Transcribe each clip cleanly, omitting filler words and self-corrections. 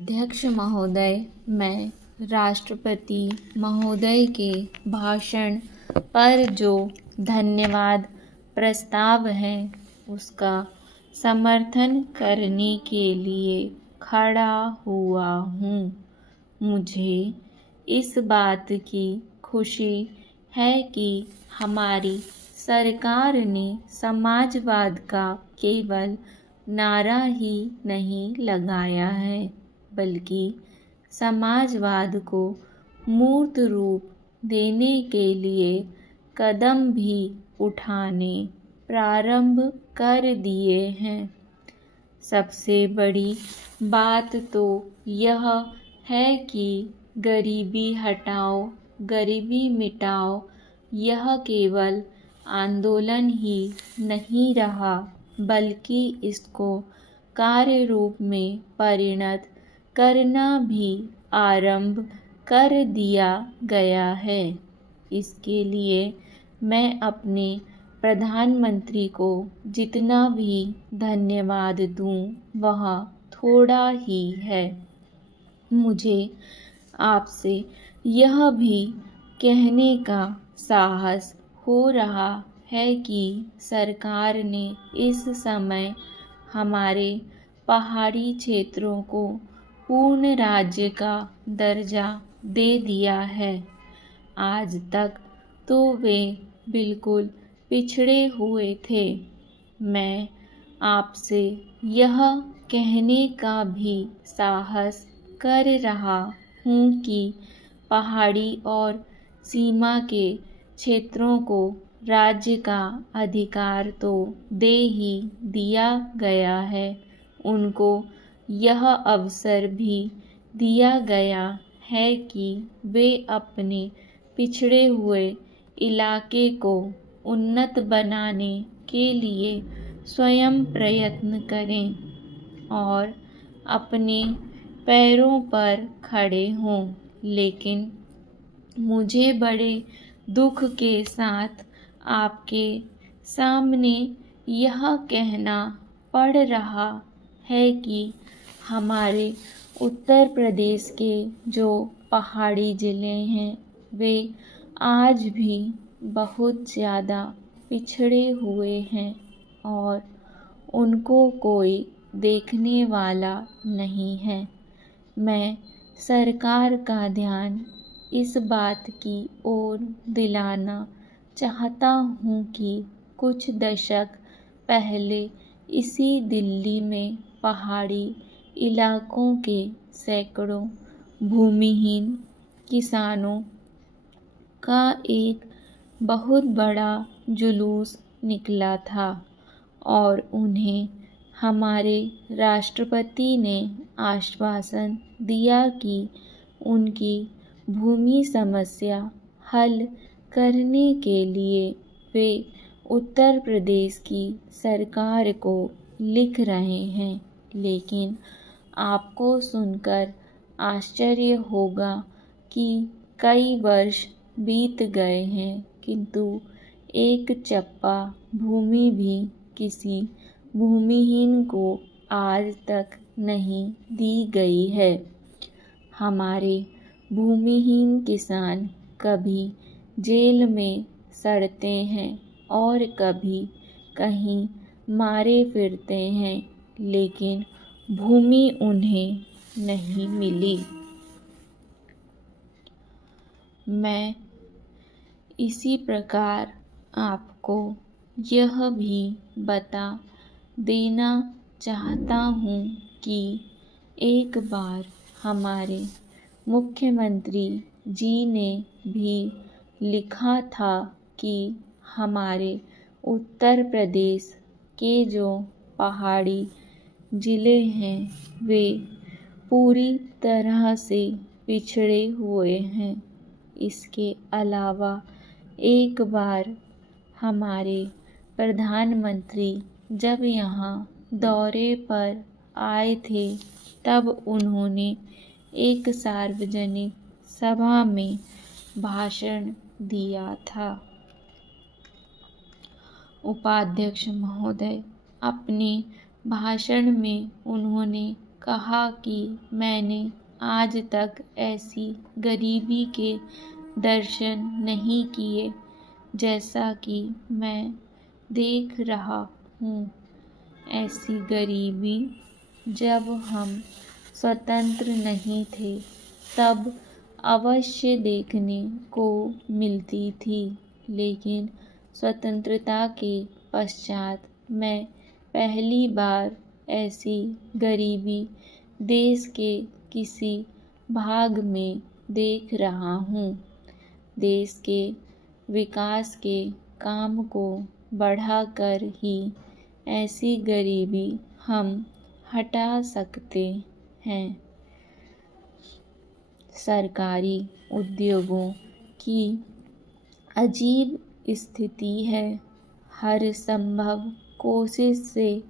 अध्यक्ष महोदय, मैं राष्ट्रपति महोदय के भाषण पर जो धन्यवाद प्रस्ताव है उसका समर्थन करने के लिए खड़ा हुआ हूँ। मुझे इस बात की खुशी है कि हमारी सरकार ने समाजवाद का केवल नारा ही नहीं लगाया है, बल्कि समाजवाद को मूर्त रूप देने के लिए कदम भी उठाने प्रारंभ कर दिए हैं। सबसे बड़ी बात तो यह है कि गरीबी हटाओ, गरीबी मिटाओ यह केवल आंदोलन ही नहीं रहा, बल्कि इसको कार्य रूप में परिणत करना भी आरंभ कर दिया गया है। इसके लिए मैं अपने प्रधानमंत्री को जितना भी धन्यवाद दूं वह थोड़ा ही है। मुझे आपसे यह भी कहने का साहस हो रहा है कि सरकार ने इस समय हमारे पहाड़ी क्षेत्रों को पूर्ण राज्य का दर्जा दे दिया है। आज तक तो वे बिल्कुल पिछड़े हुए थे। मैं आपसे यह कहने का भी साहस कर रहा हूँ कि पहाड़ी और सीमा के क्षेत्रों को राज्य का अधिकार तो दे ही दिया गया है, उनको यह अवसर भी दिया गया है कि वे अपने पिछड़े हुए इलाके को उन्नत बनाने के लिए स्वयं प्रयत्न करें और अपने पैरों पर खड़े हों। लेकिन मुझे बड़े दुख के साथ आपके सामने यह कहना पड़ रहा है कि हमारे उत्तर प्रदेश के जो पहाड़ी ज़िले हैं वे आज भी बहुत ज़्यादा पिछड़े हुए हैं और उनको कोई देखने वाला नहीं है। मैं सरकार का ध्यान इस बात की ओर दिलाना चाहता हूँ कि कुछ दशक पहले इसी दिल्ली में पहाड़ी इलाकों के सैकड़ों भूमिहीन किसानों का एक बहुत बड़ा जुलूस निकला था और उन्हें हमारे राष्ट्रपति ने आश्वासन दिया कि उनकी भूमि समस्या हल करने के लिए वे उत्तर प्रदेश की सरकार को लिख रहे हैं। लेकिन आपको सुनकर आश्चर्य होगा कि कई वर्ष बीत गए हैं, किंतु एक चप्पा भूमि भी किसी भूमिहीन को आज तक नहीं दी गई है। हमारे भूमिहीन किसान कभी जेल में सड़ते हैं और कभी कहीं मारे फिरते हैं, लेकिन भूमि उन्हें नहीं मिली। मैं इसी प्रकार आपको यह भी बता देना चाहता हूँ कि एक बार हमारे मुख्यमंत्री जी ने भी लिखा था कि हमारे उत्तर प्रदेश के जो पहाड़ी ज़िले हैं वे पूरी तरह से पिछड़े हुए हैं। इसके अलावा एक बार हमारे प्रधानमंत्री जब यहाँ दौरे पर आए थे तब उन्होंने एक सार्वजनिक सभा में भाषण दिया था। उपाध्यक्ष महोदय, अपने भाषण में उन्होंने कहा कि मैंने आज तक ऐसी गरीबी के दर्शन नहीं किए जैसा कि मैं देख रहा हूँ। ऐसी गरीबी जब हम स्वतंत्र नहीं थे तब अवश्य देखने को मिलती थी, लेकिन स्वतंत्रता के पश्चात मैं पहली बार ऐसी गरीबी देश के किसी भाग में देख रहा हूँ। देश के विकास के काम को बढ़ाकर ही ऐसी गरीबी हम हटा सकते हैं। सरकारी उद्योगों की अजीब स्थिति है। हर संभव कोशिश से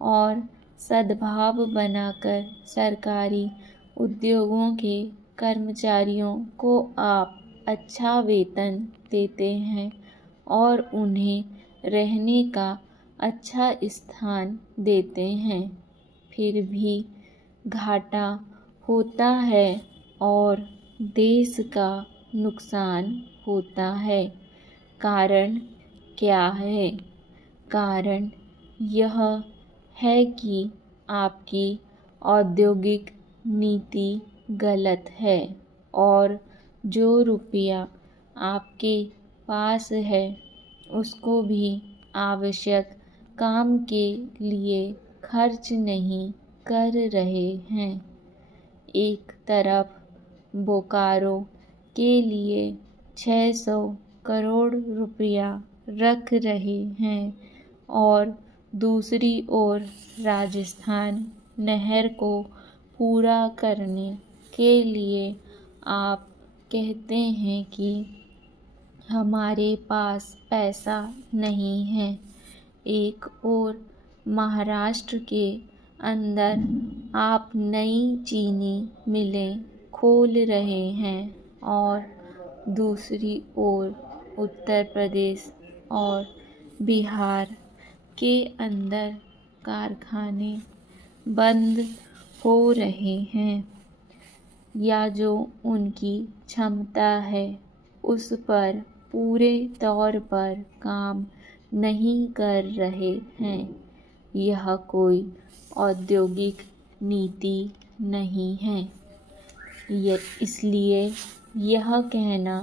और सद्भाव बनाकर सरकारी उद्योगों के कर्मचारियों को आप अच्छा वेतन देते हैं और उन्हें रहने का अच्छा स्थान देते हैं, फिर भी घाटा होता है और देश का नुकसान होता है। कारण क्या है? कारण यह है कि आपकी औद्योगिक नीति गलत है और जो रुपया आपके पास है उसको भी आवश्यक काम के लिए खर्च नहीं कर रहे हैं। एक तरफ बोकारो के लिए 600 करोड़ रुपया रख रहे हैं और दूसरी ओर राजस्थान नहर को पूरा करने के लिए आप कहते हैं कि हमारे पास पैसा नहीं है। एक और महाराष्ट्र के अंदर आप नई चीनी मिलें खोल रहे हैं और दूसरी ओर उत्तर प्रदेश और बिहार के अंदर कारखाने बंद हो रहे हैं या जो उनकी क्षमता है उस पर पूरे तौर पर काम नहीं कर रहे हैं। यह कोई औद्योगिक नीति नहीं है। इसलिए यह कहना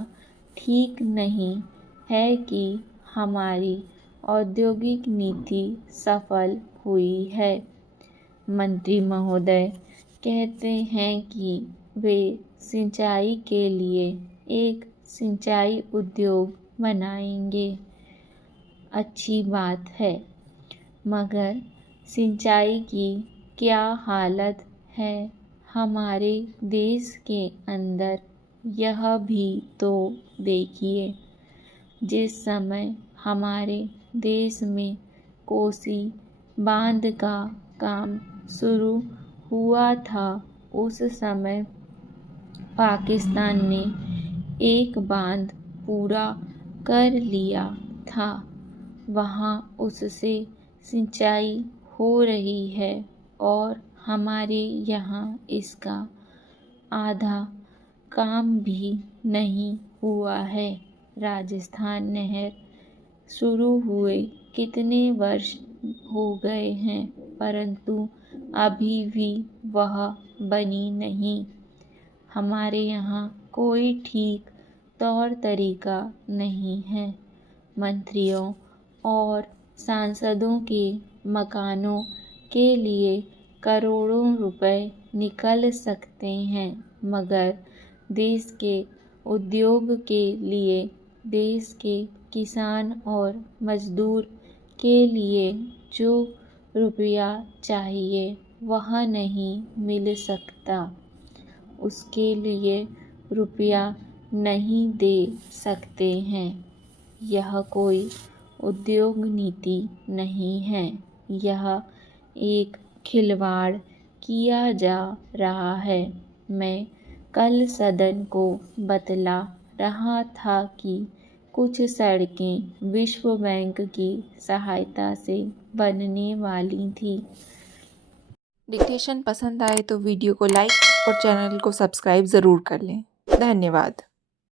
ठीक नहीं है कि हमारी औद्योगिक नीति सफल हुई है। मंत्री महोदय कहते हैं कि वे सिंचाई के लिए एक सिंचाई उद्योग बनाएंगे। अच्छी बात है, मगर सिंचाई की क्या हालत है हमारे देश के अंदर, यह भी तो देखिए। जिस समय हमारे देश में कोसी बांध का काम शुरू हुआ था उस समय पाकिस्तान ने एक बांध पूरा कर लिया था। वहाँ उससे सिंचाई हो रही है और हमारे यहाँ इसका आधा काम भी नहीं हुआ है। राजस्थान नहर शुरू हुए कितने वर्ष हो गए हैं, परंतु अभी भी वह बनी नहीं। हमारे यहाँ कोई ठीक तौर तरीका नहीं है। मंत्रियों और सांसदों के मकानों के लिए करोड़ों रुपए निकल सकते हैं, मगर देश के उद्योग के लिए, देश के किसान और मजदूर के लिए जो रुपया चाहिए वह नहीं मिल सकता। उसके लिए रुपया नहीं दे सकते हैं। यह कोई उद्योग नीति नहीं है, यह एक खिलवाड़ किया जा रहा है। मैं कल सदन को बतला रहा था कि कुछ सड़कें विश्व बैंक की सहायता से बनने वाली थी। डिक्टेशन पसंद आए तो वीडियो को लाइक और चैनल को सब्सक्राइब ज़रूर कर लें। धन्यवाद।